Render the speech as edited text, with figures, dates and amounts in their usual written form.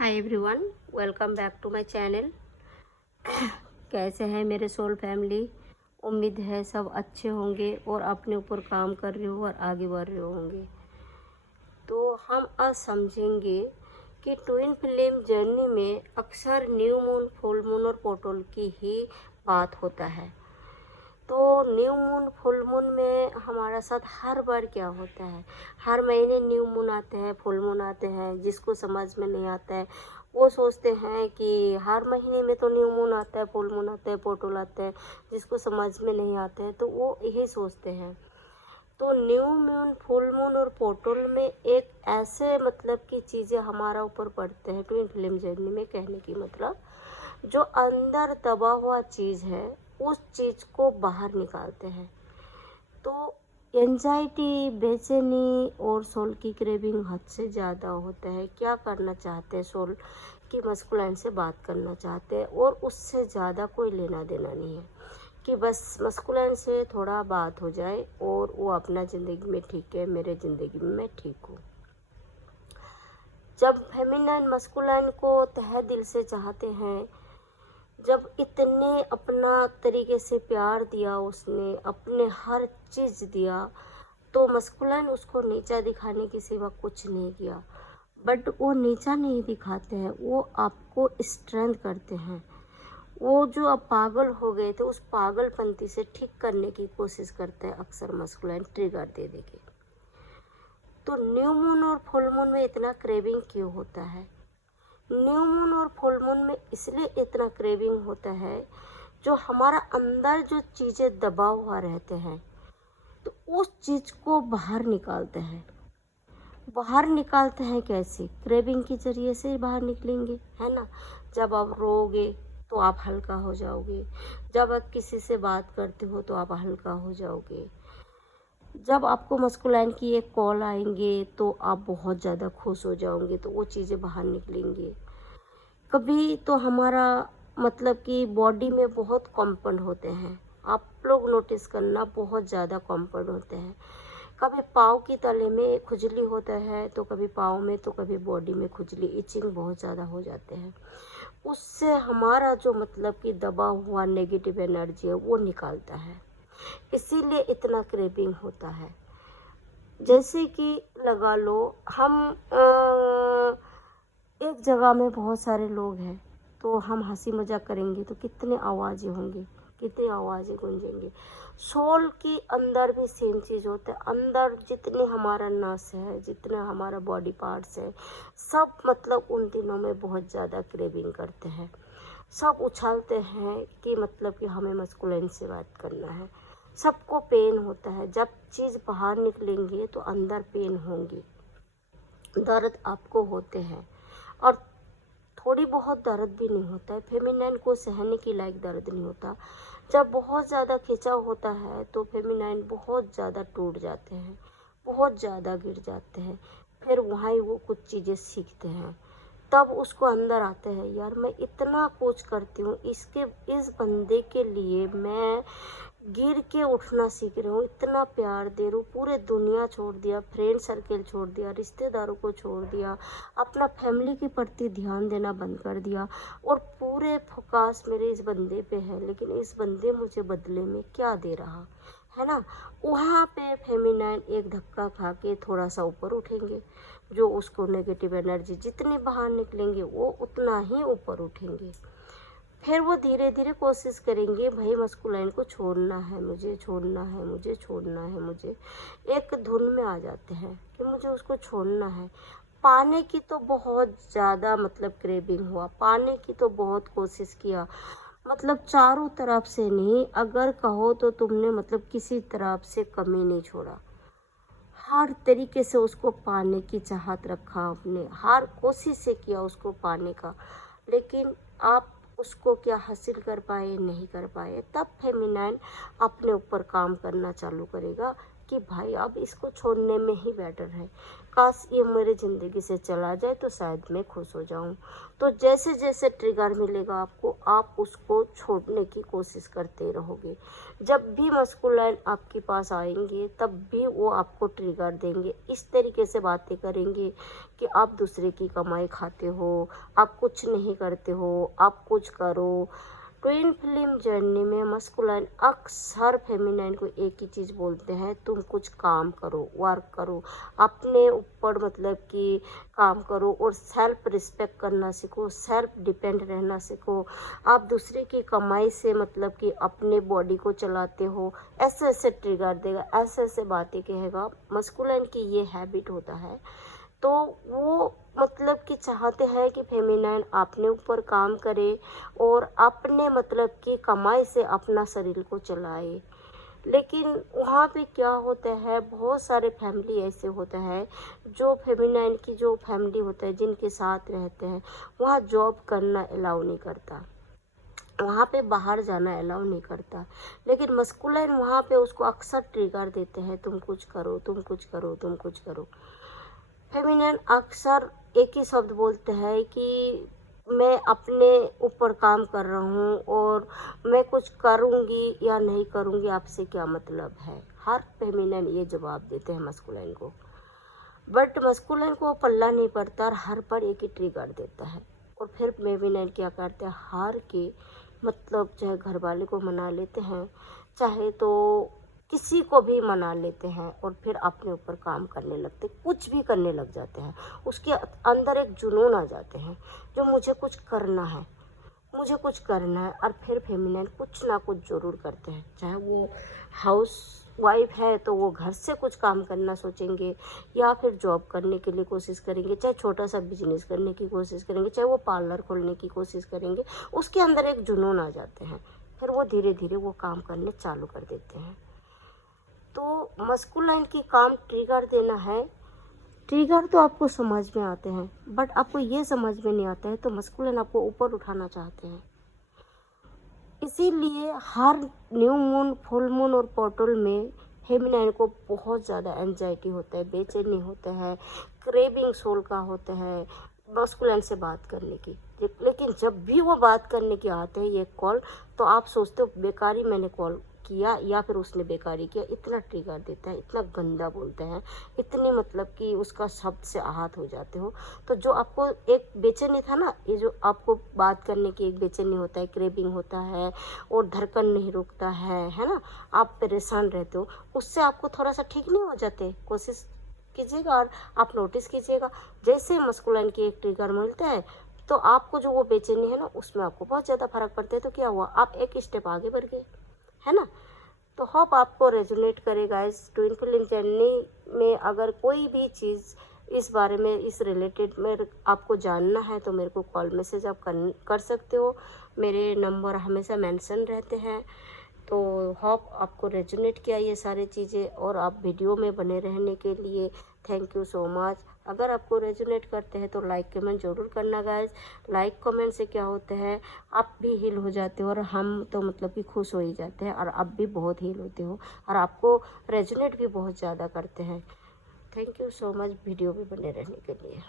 Hi everyone, welcome back to my channel. कैसे हैं मेरे सोल फैमिली? उम्मीद है सब अच्छे होंगे और अपने ऊपर काम कर रहे हो और आगे बढ़ रहे होंगे। तो हम आज समझेंगे कि ट्विन फ्लेम जर्नी में अक्सर न्यू मून, फुल मून और पोर्टल की ही बात होता है। तो न्यू मून, फुल मून में हमारा साथ हर बार क्या होता है, हर महीने न्यू मून आते हैं, फुल मून आते हैं। जिसको समझ में नहीं आता है वो सोचते हैं कि हर महीने में तो न्यू मून आता है, फुल मून आता है, पोर्टल आता है। जिसको समझ में नहीं आता है तो वो यही सोचते हैं। तो न्यू मून, फुल मून और पोर्टल में एक ऐसे मतलब की चीज़ें हमारा ऊपर पड़ते हैं ट्विन फ्लेम जर्नी में। कहने की मतलब जो अंदर दबा हुआ चीज़ है उस चीज़ को बाहर निकालते हैं। तो एंजाइटी, बेचैनी और सोल की क्रेविंग हद से ज़्यादा होता है। क्या करना चाहते हैं सोल की मस्कुलाइन से बात करना चाहते हैं और उससे ज़्यादा कोई लेना देना नहीं है कि बस मस्कुलाइन से थोड़ा बात हो जाए और वो अपना ज़िंदगी में ठीक है, मेरे ज़िंदगी में मैं ठीक हूँ। जब फेमिनाइन मस्कुलाइन को तहे दिल से चाहते हैं, जब इतने अपना तरीके से प्यार दिया, उसने अपने हर चीज़ दिया, तो मस्कुलाइन उसको नीचा दिखाने की सिवा कुछ नहीं किया। बट वो नीचा नहीं दिखाते हैं, वो आपको स्ट्रेंथ करते हैं। वो जो आप पागल हो गए थे उस पागलपंती से ठीक करने की कोशिश करते हैं अक्सर मस्कुलाइन, ट्रिगर दे देके। तो न्यू मून और फुल मून में इतना क्रेविंग क्यों होता है? न्यू मून और फुल मून में इसलिए इतना क्रेविंग होता है, जो हमारा अंदर जो चीज़ें दबा हुआ रहते हैं तो उस चीज़ को बाहर निकालते हैं। बाहर निकालते हैं कैसे? क्रेविंग के जरिए से बाहर निकलेंगे, है ना। जब आप रोओगे तो आप हल्का हो जाओगे। जब आप किसी से बात करते हो तो आप हल्का हो जाओगे। जब आपको मस्कुलाइन की एक कॉल आएंगे तो आप बहुत ज़्यादा खुश हो जाओगे, तो वो चीज़ें बाहर निकलेंगी। कभी तो हमारा मतलब कि बॉडी में बहुत कंपन होते हैं। आप लोग नोटिस करना, बहुत ज़्यादा कंपन होते हैं। कभी पाँव की तले में खुजली होता है तो कभी पाँव में, तो कभी बॉडी में खुजली, इचिंग बहुत ज़्यादा हो जाते हैं। उससे हमारा जो मतलब कि दबा हुआ नेगेटिव एनर्जी है वो निकालता है। इसीलिए इतना क्रेविंग होता है। जैसे कि लगा लो हम एक जगह में बहुत सारे लोग हैं, तो हम हंसी मजाक करेंगे तो कितने आवाज़ें होंगी, कितनी आवाज़ें गूंजेंगी। सोल की अंदर भी सेम चीज़ होता है। अंदर जितने हमारा नस है, जितना हमारा बॉडी पार्ट्स है, सब मतलब उन दिनों में बहुत ज़्यादा क्रेविंग करते हैं। सब उछालते हैं कि मतलब कि हमें मस्कुलाइन से बात करना है। सबको पेन होता है। जब चीज़ बाहर निकलेंगे तो अंदर पेन होंगी, दर्द आपको होते हैं। और थोड़ी बहुत दर्द भी नहीं होता है, फेमिनाइन को सहने की लायक दर्द नहीं होता। जब बहुत ज़्यादा खिंचाव होता है तो फेमिनाइन बहुत ज़्यादा टूट जाते हैं, बहुत ज़्यादा गिर जाते हैं। फिर वहाँ ही वो कुछ चीज़ें सीखते हैं। तब उसको अंदर आते हैं, यार मैं इतना कुछ करती हूँ इसके, इस बंदे के लिए मैं गिर के उठना सीख रही हूँ, इतना प्यार दे रही हूँ, पूरे दुनिया छोड़ दिया, फ्रेंड सर्कल छोड़ दिया, रिश्तेदारों को छोड़ दिया, अपना फैमिली के प्रति ध्यान देना बंद कर दिया और पूरे फोकस मेरे इस बंदे पे है। लेकिन इस बंदे मुझे बदले में क्या दे रहा है ना। वहाँ पे फेमिनाइन एक धक्का खा के थोड़ा सा ऊपर उठेंगे। जो उसको नेगेटिव एनर्जी जितनी बाहर निकलेंगे वो उतना ही ऊपर उठेंगे। फिर वो धीरे धीरे कोशिश करेंगे, भाई मस्कुलाइन को छोड़ना है मुझे, छोड़ना है मुझे, छोड़ना है मुझे। एक धुन में आ जाते हैं कि मुझे उसको छोड़ना है। पाने की तो बहुत ज़्यादा मतलब क्रेविंग हुआ, पाने की तो बहुत कोशिश किया, मतलब चारों तरफ से नहीं, अगर कहो तो तुमने मतलब किसी तरफ से कमी नहीं छोड़ा। हर तरीके से उसको पाने की चाहत रखा आपने, हर कोशिश से किया उसको पाने का। लेकिन आप उसको क्या हासिल कर पाए? नहीं कर पाए। तब फेमिनाइन अपने ऊपर काम करना चालू करेगा कि भाई अब इसको छोड़ने में ही बेटर है, काश ये मेरे ज़िंदगी से चला जाए तो शायद मैं खुश हो जाऊं। तो जैसे जैसे ट्रिगर मिलेगा आपको, आप उसको छोड़ने की कोशिश करते रहोगे। जब भी मस्कुलाइन आपके पास आएंगे तब भी वो आपको ट्रिगर देंगे, इस तरीके से बातें करेंगे कि आप दूसरे की कमाई खाते हो, आप कुछ नहीं करते हो, आप कुछ करो। ट्विन फ्लेम जर्नी में मस्कुलाइन अक्सर फेमिनाइन को एक ही चीज़ बोलते हैं, तुम कुछ काम करो, वर्क करो, अपने ऊपर मतलब कि काम करो और सेल्फ रिस्पेक्ट करना सीखो, सेल्फ डिपेंड रहना सीखो। आप दूसरे की कमाई से मतलब कि अपने बॉडी को चलाते हो, ऐसे ऐसे ट्रिगर देगा, ऐसे ऐसे बातें कहेगा। मस्कुलाइन की ये हैबिट होता है, तो वो मतलब कि चाहते हैं कि फेमिनाइन अपने ऊपर काम करे और अपने मतलब कि कमाई से अपना शरीर को चलाए। लेकिन वहाँ पे क्या होता है, बहुत सारे फैमिली ऐसे होते हैं जो फेमिनाइन की जो फैमिली होता है जिनके साथ रहते हैं, वहाँ जॉब करना अलाउ नहीं करता, वहाँ पे बाहर जाना अलाउ नहीं करता। लेकिन मस्कुलाइन वहाँ पे उसको अक्सर ट्रिगर देते हैं, तुम कुछ करो, तुम कुछ करो, तुम कुछ करो। फेमिनिन अक्सर एक ही शब्द बोलते हैं कि मैं अपने ऊपर काम कर रहा हूँ और मैं कुछ करूँगी या नहीं करूँगी आपसे क्या मतलब है। हर फेमिनिन ये जवाब देते हैं मस्कुलाइन को, बट मस्कुलाइन को पल्ला नहीं पड़ता और हर पर एक ही ट्रिगर देता है। और फिर फेमिनिन क्या करते हैं, हार के मतलब चाहे घर वाले को मना लेते हैं, चाहे तो किसी को भी मना लेते हैं और फिर अपने ऊपर काम करने लगते, कुछ भी करने लग जाते हैं। उसके अंदर एक जुनून आ जाते हैं जो मुझे कुछ करना है, मुझे कुछ करना है। और फिर फेमिनिन कुछ ना कुछ ज़रूर करते हैं, चाहे वो हाउस वाइफ है तो वो घर से कुछ काम करना सोचेंगे या फिर जॉब करने के लिए कोशिश करेंगे, चाहे छोटा सा बिजनेस करने की कोशिश करेंगे, चाहे वो पार्लर खोलने की कोशिश करेंगे। उसके अंदर एक जुनून आ जाते हैं, फिर वो धीरे धीरे वो काम करने चालू कर देते हैं। तो मस्कुलाइन की काम ट्रिगर देना है। ट्रिगर तो आपको समझ में आते हैं, बट आपको ये समझ में नहीं आता है तो मस्कुलाइन आपको ऊपर उठाना चाहते हैं। इसीलिए हर न्यू मून, फुल मून और पोर्टल में फेमिनाइन को बहुत ज़्यादा एंजाइटी होता है, बेचैनी होता है, क्रेविंग सोल का होता है मस्कुलाइन से बात करने की। लेकिन जब भी वो बात करने की आते हैं ये कॉल, तो आप सोचते हो बेकारी मैंने कॉल किया या फिर उसने बेकारी किया। इतना ट्रिगर देता है, इतना गंदा बोलते हैं, इतनी मतलब कि उसका शब्द से आहत हो जाते हो। तो जो आपको एक बेचैनी था ना, ये जो आपको बात करने की एक बेचैनी होता है, क्रेविंग होता है और धड़कन नहीं रुकता है ना, आप परेशान रहते हो, उससे आपको थोड़ा सा ठीक नहीं हो जाते। कोशिश कीजिएगा और आप नोटिस कीजिएगा, जैसे मस्कुलाइन की एक ट्रिगर मिलता है तो आपको जो वो बेचैनी है ना, उसमें आपको बहुत ज़्यादा फर्क पड़ता है। तो क्या हुआ, आप एक स्टेप आगे बढ़ गए, है ना। तो होप आपको रेजोनेट करेगा इस ट्विन फ्लेम जर्नी में। अगर कोई भी चीज़ इस बारे में, इस रिलेटेड में आपको जानना है तो मेरे को कॉल मैसेज आप कर सकते हो, मेरे नंबर हमेशा मेंशन रहते हैं। तो होप आपको रेजोनेट किया ये सारी चीज़ें, और आप वीडियो में बने रहने के लिए थैंक यू सो मच। अगर आपको रेजोनेट करते हैं तो लाइक कमेंट ज़रूर करना गाइज। लाइक कमेंट से क्या होता है, आप भी हील हो जाते हो और हम तो मतलब कि खुश हो ही जाते हैं, और आप भी बहुत हील होते हो और आपको रेजोनेट भी बहुत ज़्यादा करते हैं। Thank you so much video में बने रहने के लिए।